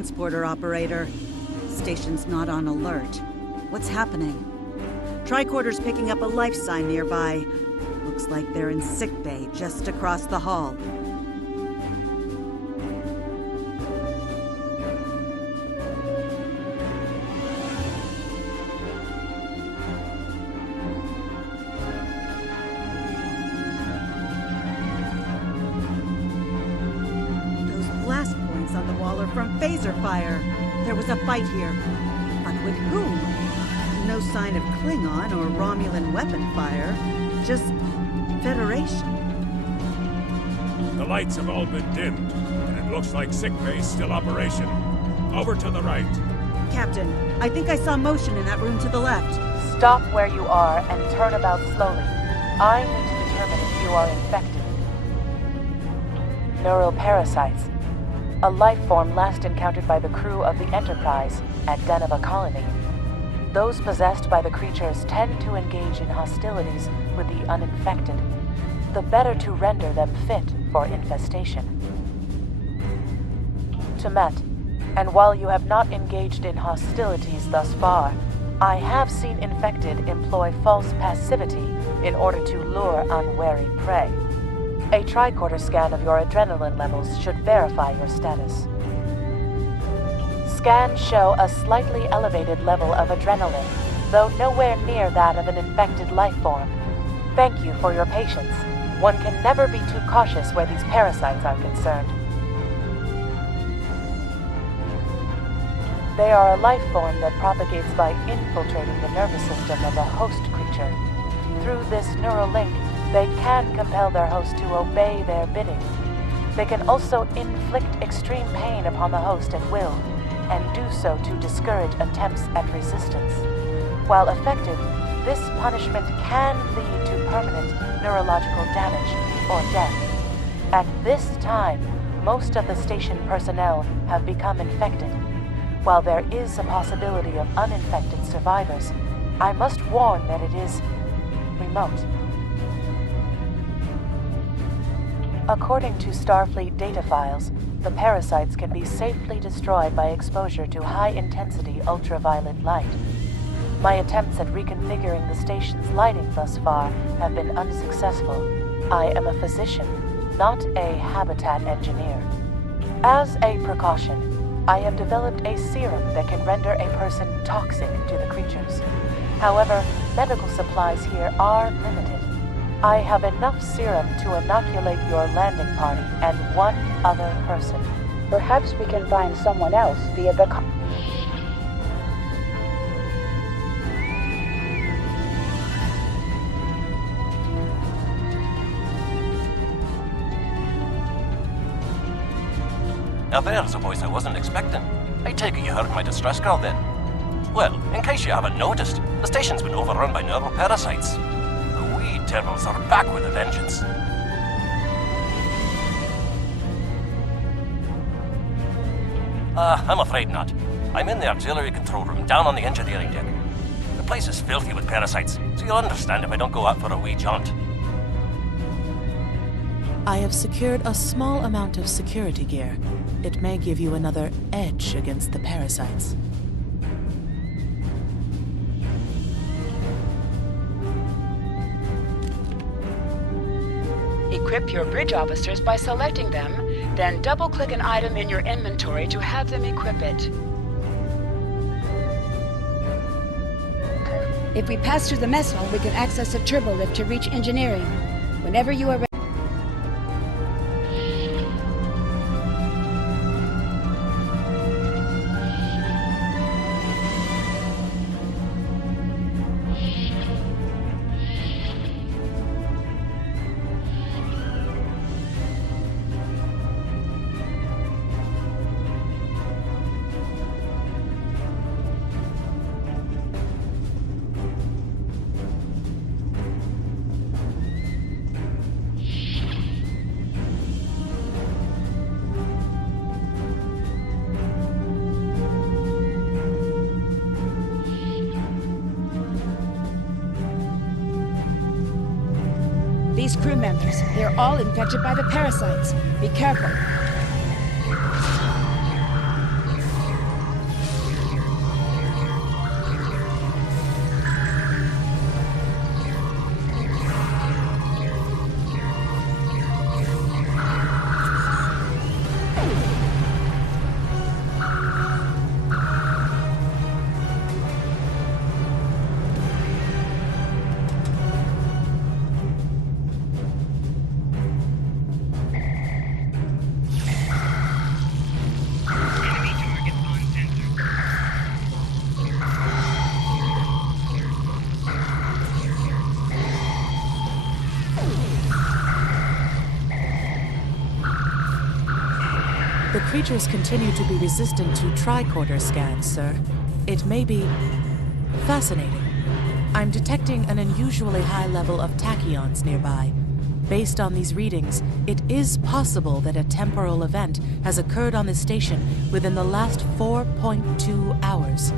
transporter operator. Station's not on alert. What's happening? Tricorder's picking up a life sign nearby. Looks like they're in sickbay just across the hall. On the wall are from phaser fire. There was a fight here. But with whom? No sign of Klingon or Romulan weapon fire. Just Federation. The lights have all been dimmed, and it looks like sickbay's still operation. Over to the right. Captain, I think I saw motion in that room to the left. Stop where you are and turn about slowly. I need to determine if you are infected. Neuroparasites. A life form last encountered by the crew of the Enterprise at Deneva Colony. Those possessed by the creatures tend to engage in hostilities with the uninfected, the better to render them fit for infestation. Temet, and while you have not engaged in hostilities thus far, I have seen infected employ false passivity in order to lure unwary prey. A tricorder scan of your adrenaline levels should verify your status. Scans show a slightly elevated level of adrenaline, though nowhere near that of an infected life form. Thank you for your patience. One can never be too cautious where these parasites are concerned. They are a life form that propagates by infiltrating the nervous system of a host creature. Through this neural link, they can compel their host to obey their bidding. They can also inflict extreme pain upon the host at will, and do so to discourage attempts at resistance. While effective, this punishment can lead to permanent neurological damage or death. At this time, most of the station personnel have become infected. While there is a possibility of uninfected survivors, I must warn that it is remote. According to Starfleet data files, the parasites can be safely destroyed by exposure to high-intensity ultraviolet light. My attempts at reconfiguring the station's lighting thus far have been unsuccessful. I am a physician, not a habitat engineer. As a precaution, I have developed a serum that can render a person toxic to the creatures. However, medical supplies here are limited. I have enough serum to inoculate your landing party and one other person. Perhaps we can find someone else via the... Now there's a voice I wasn't expecting. I take it you heard my distress call then. Well, in case you haven't noticed, the station's been overrun by neuroparasites. The wee devils are back with a vengeance. I'm afraid not. I'm in the auxiliary control room down on the engineering deck. The place is filthy with parasites, so you'll understand if I don't go out for a wee jaunt. I have secured a small amount of security gear. It may give you another edge against the parasites. Equip your bridge officers by selecting them, then double-click an item in your inventory to have them equip it. If we pass through the mess hall, we can access a turbo lift to reach engineering. Whenever you are ready. These crew members, they're all infected by the parasites. Be careful. creatures continue to be resistant to tricorder scans, sir, it may be fascinating. I'm detecting an unusually high level of tachyons nearby. Based on these readings, it is possible that a temporal event has occurred on the station within the last 4.2 hours.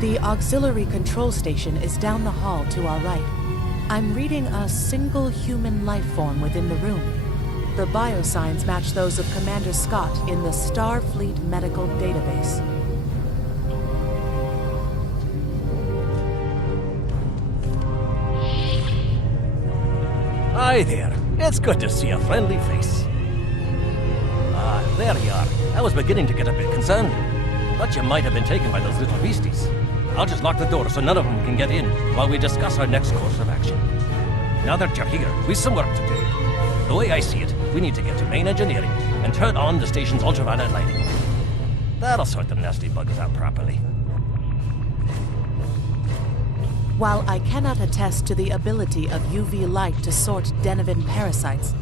The auxiliary control station is down the hall to our right. I'm reading a single human life form within the room. The biosigns match those of Commander Scott in the Starfleet Medical Database. Hi there. It's good to see a friendly face. Ah, there you are. I was beginning to get a bit concerned. Thought you might have been taken by those little beasties. I'll just lock the door so none of them can get in while we discuss our next course of action. Now that you're here, we've some work to do. The way I see it, we need to get to main engineering and turn on the station's ultraviolet lighting. That'll sort the nasty bugs out properly. While I cannot attest to the ability of UV light to sort Denivan parasites,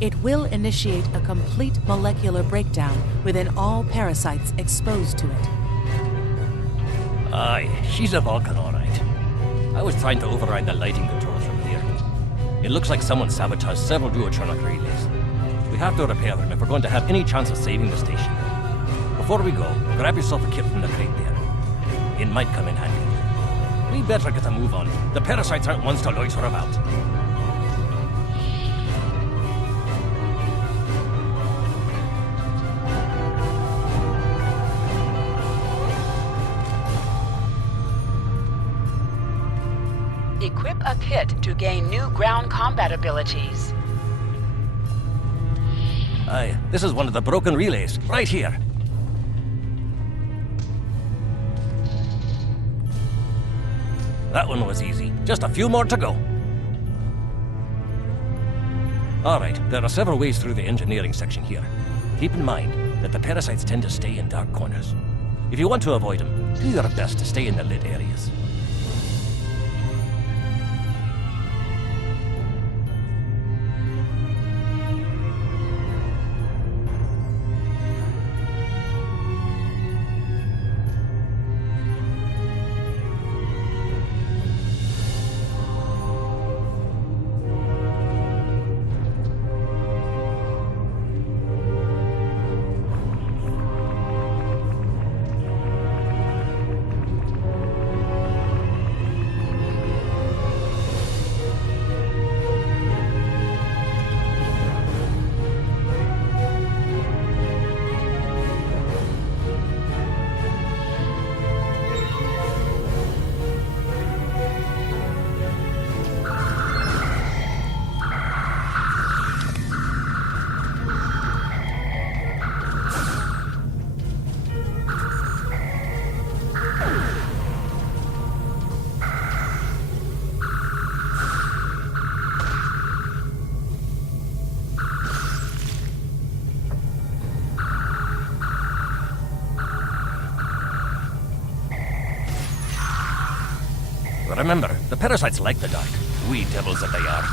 it will initiate a complete molecular breakdown within all parasites exposed to it. Aye, she's a Vulcan, all right. I was trying to override the lighting controls from here. It looks like someone sabotaged several duotronic relays. We have to repair them if we're going to have any chance of saving the station. Before we go, grab yourself a kit from the crate there. It might come in handy. We better get a move on. The parasites aren't ones to loiter about. Equip a kit to gain new ground combat abilities. Aye, this is one of the broken relays, right here. That one was easy. Just a few more to go. All right, there are several ways through the engineering section here. Keep in mind that the parasites tend to stay in dark corners. If you want to avoid them, do your best to stay in the lit areas. Remember, the parasites like the dark. We devils that they are.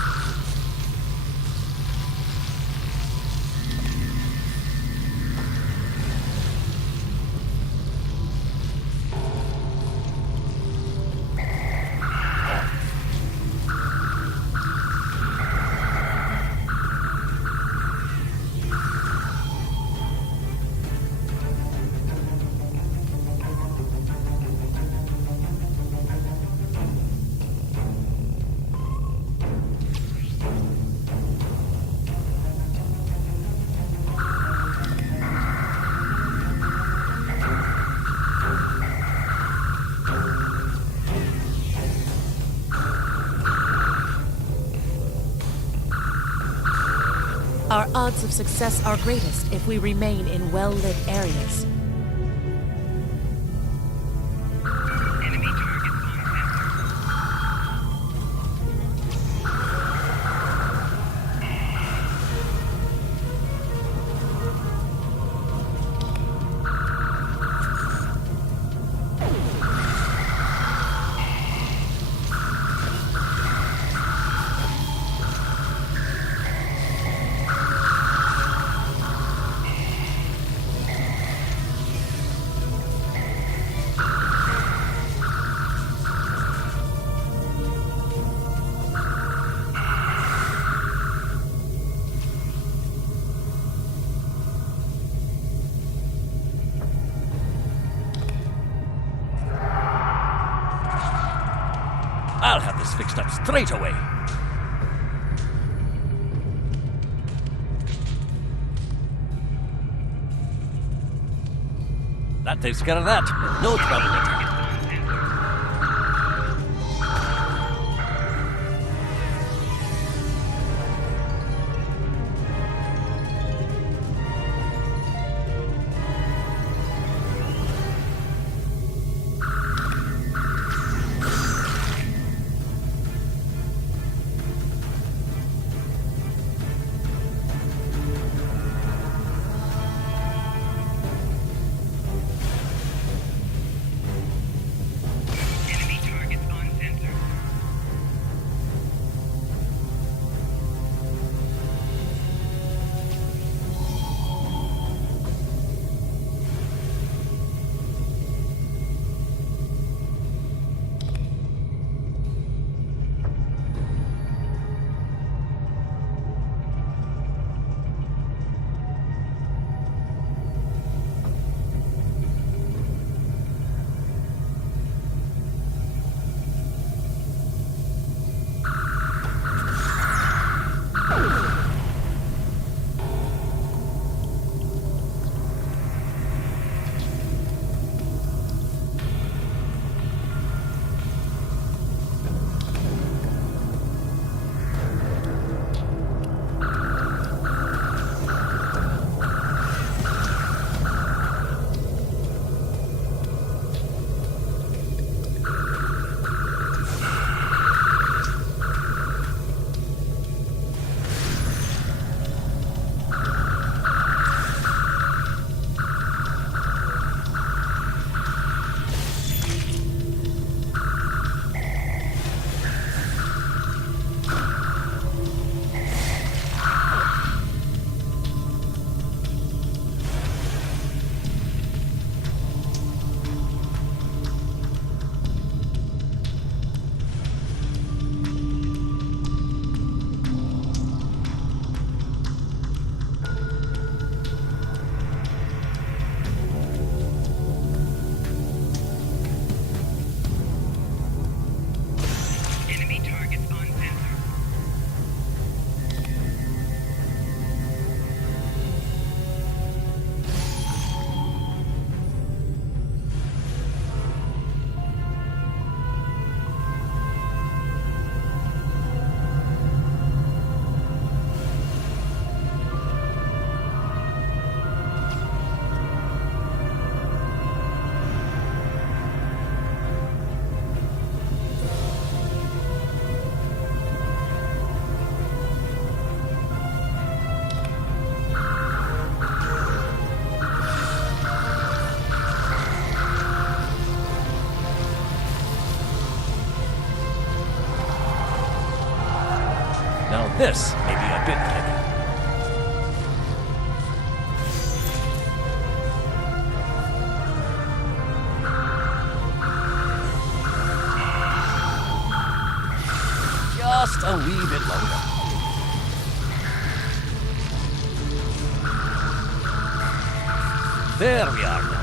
Our odds of success are greatest if we remain in well-lit areas. I'll have this fixed up straight away. That takes care of that. No trouble at all. This may be a bit tricky. Just a wee bit longer. There we are now.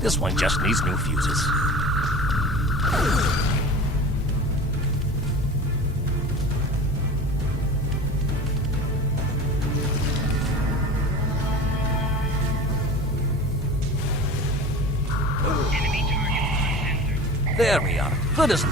This one just needs new fuses. There we are. Good as new.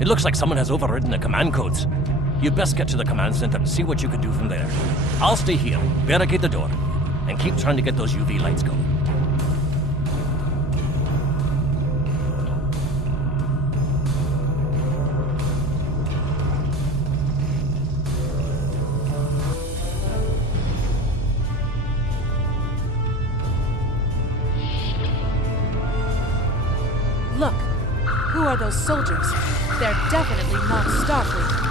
It looks like someone has overridden the command codes. You'd best get to the command center and see what you can do from there. I'll stay here, barricade the door, and keep trying to get those UV lights going. Look, who are those soldiers? They're definitely not Starfleet.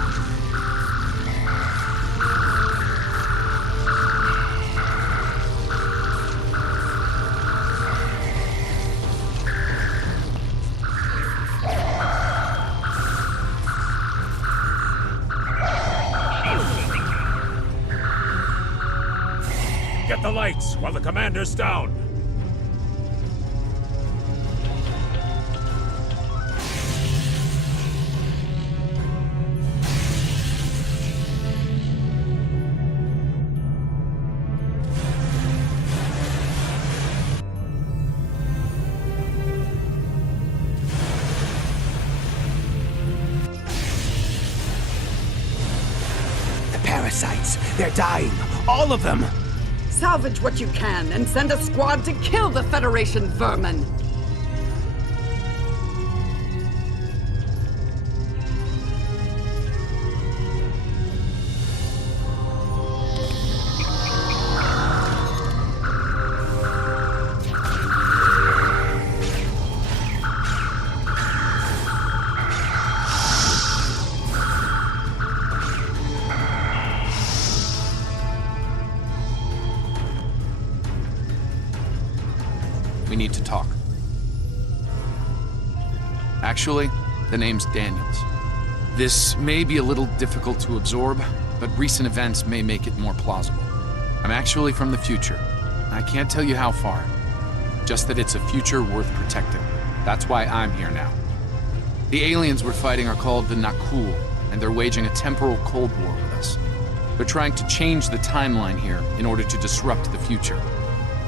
Get the lights while the commander's down. They're dying. All of them. Salvage what you can and send a squad to kill the Federation vermin. We need to talk. Actually, the name's Daniels. This may be a little difficult to absorb, but recent events may make it more plausible. I'm actually from the future. I can't tell you how far. Just that it's a future worth protecting. That's why I'm here now. The aliens we're fighting are called the Nakul, and they're waging a temporal Cold War with us. They're trying to change the timeline here in order to disrupt the future.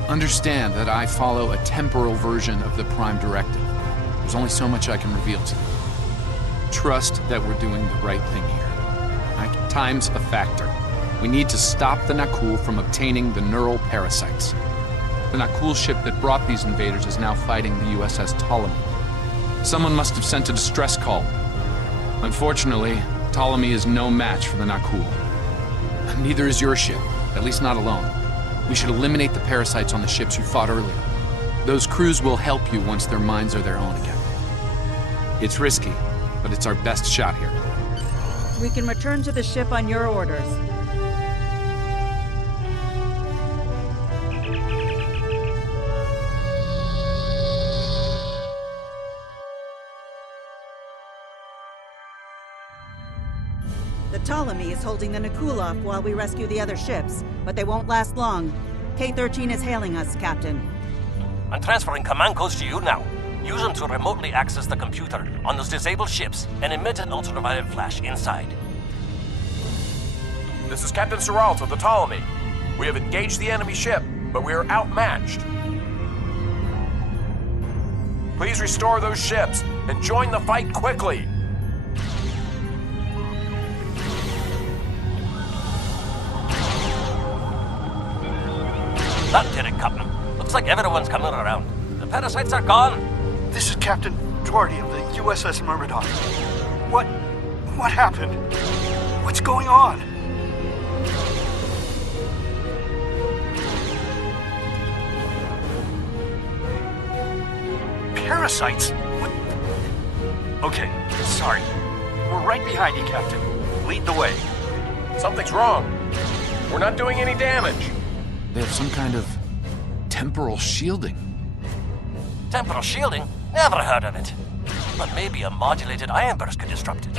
Understand that I follow a temporal version of the Prime Directive. There's only so much I can reveal to you. Trust that we're doing the right thing here. Time's a factor. We need to stop the Nakul from obtaining the neural parasites. The Nakul ship that brought these invaders is now fighting the USS Ptolemy. Someone must have sent a distress call. Unfortunately, Ptolemy is no match for the Nakul. Neither is your ship, at least not alone. We should eliminate the parasites on the ships you fought earlier. Those crews will help you once their minds are their own again. It's risky, but it's our best shot here. We can return to the ship on your orders. The Ptolemy is holding the Nakul off while we rescue the other ships, but they won't last long. K-13 is hailing us, Captain. I'm transferring command codes to you now. Use them to remotely access the computer on those disabled ships and emit an ultraviolet flash inside. This is Captain Seralt of the Ptolemy. We have engaged the enemy ship, but we are outmatched. Please restore those ships and join the fight quickly. That did it, Captain. Looks like everyone's coming around. The parasites are gone. This is Captain Dwardy of the USS Myrmidon. What happened? What's going on? Parasites? What? Okay, sorry. We're right behind you, Captain. Lead the way. Something's wrong. We're not doing any damage. They have some kind of temporal shielding. Temporal shielding? Never heard of it. But maybe a modulated ion burst could disrupt it.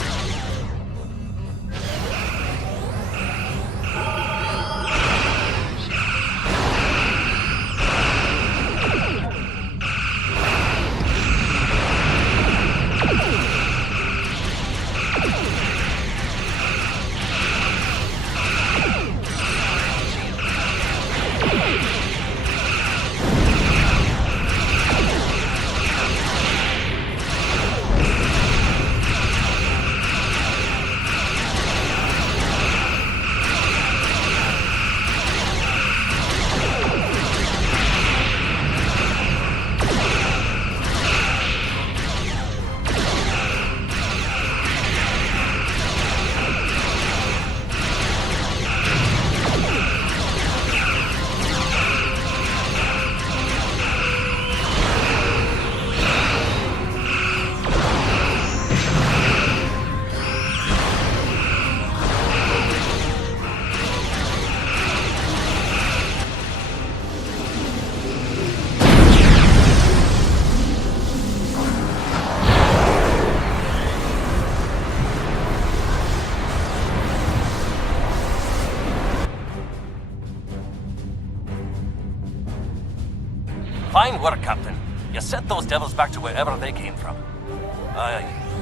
Fine work, Captain. You sent those devils back to wherever they came from.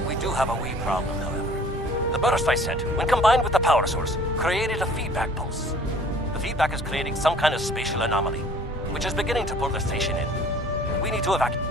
We do have a wee problem, however. The burst I sent, when combined with the power source, created a feedback pulse. The feedback is creating some kind of spatial anomaly, which is beginning to pull the station in. We need to evacuate.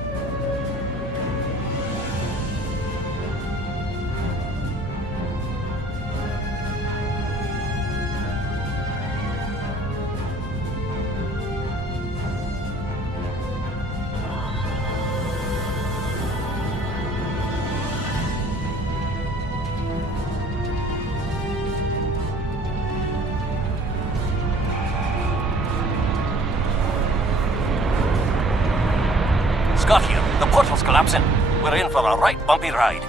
collapsing. We're in for a right bumpy ride.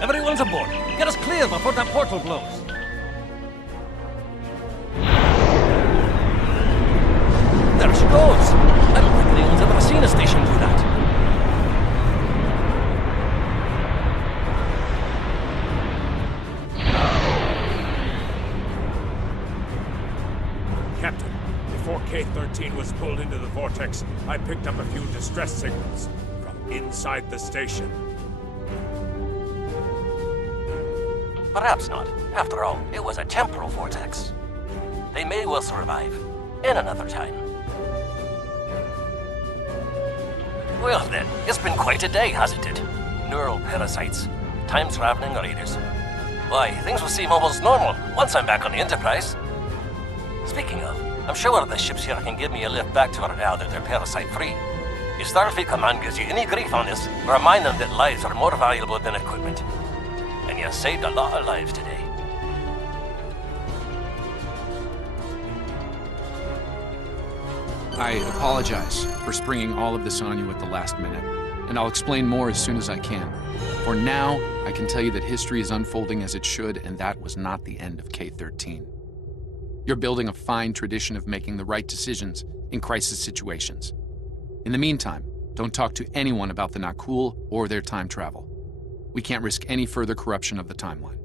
Everyone's aboard. Get us clear before that portal blows. There she goes. I don't think anyone's ever seen a station do that. Captain, before K-13 was pulled into the vortex, I picked up a few distress signals from inside the station. Perhaps not. After all, it was a temporal vortex. They may well survive. In another time. Well then, it's been quite a day, hasn't it? Neural parasites, time-traveling raiders. Why, things will seem almost normal once I'm back on the Enterprise. Speaking of, I'm sure the ships here can give me a lift back to her now that they're parasite-free. If Starfleet Command gives you any grief on this, remind them that lives are more valuable than equipment. And you saved a lot of lives today. I apologize for springing all of this on you at the last minute, and I'll explain more as soon as I can. For now, I can tell you that history is unfolding as it should, and that was not the end of K-13. You're building a fine tradition of making the right decisions in crisis situations. In the meantime, don't talk to anyone about the Nakul or their time travel. We can't risk any further corruption of the timeline.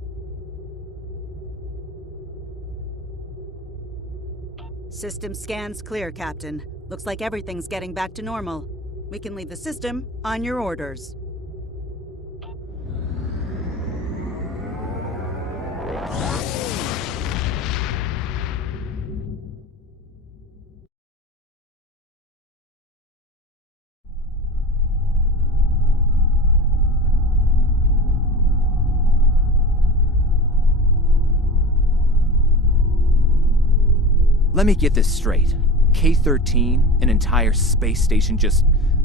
System scans clear, Captain. Looks like everything's getting back to normal. We can leave the system on your orders. Let me get this straight. K-13, an entire space station, just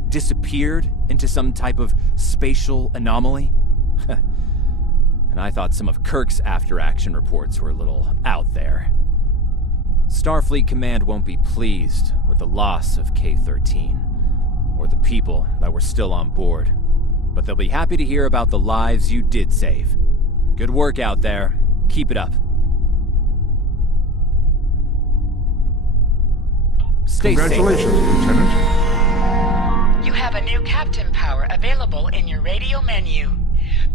disappeared into some type of spatial anomaly? And I thought some of Kirk's after-action reports were a little out there. Starfleet Command won't be pleased with the loss of K-13, or the people that were still on board. But they'll be happy to hear about the lives you did save. Good work out there. Keep it up. Stay Congratulations, safe. Lieutenant. You have a new captain power available in your radio menu.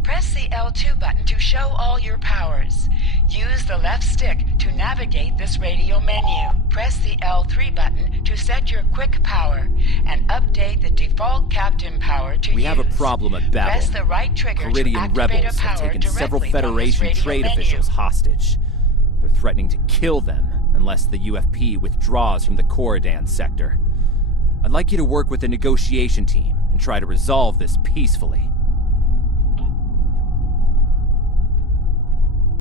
Press the L2 button to show all your powers. Use the left stick to navigate this radio menu. Press the L3 button to set your quick power and update the default captain power to use. We have a problem at Babel. Press the right trigger to Caridian activate rebels a have power taken several directly from this Federation radio trade menu. officials hostage. They're threatening to kill them unless the UFP withdraws from the Corridan sector. I'd like you to work with the negotiation team and try to resolve this peacefully.